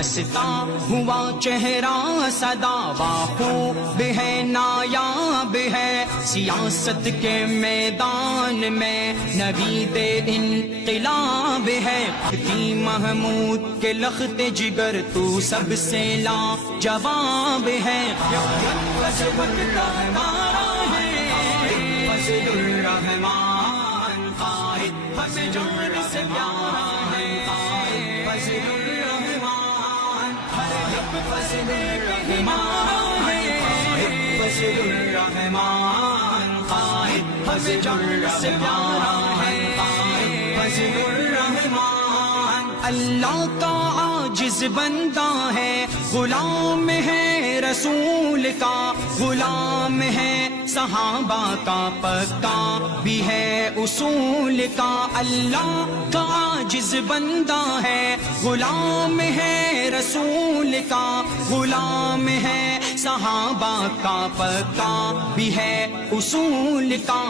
ہنستا ہوا چہرہ سدا باخوب ہے نایاب ہے سیاست کے میدان میں نوید انقلاب ہے مفتی محمود کے لخت جگر تو سب سے لاجواب ہے فضل الرحمان فضل الرحمان قائد ہمیں جان سے پیارا ہے فضل الرحمان فضل الرحمان فضل الرحمان قائد ہمیں جان سے پیارا ہے فضل الرحمان اللہ کا عاجز بندہ ہے غلام ہے رسول کا غلام ہے صحابہ کا پکا بھی ہے اصول کا اللہ کا عاجز بندہ ہے غلام ہے رسول کا غلام ہے صحابہ کا پکا بھی ہے اصول کا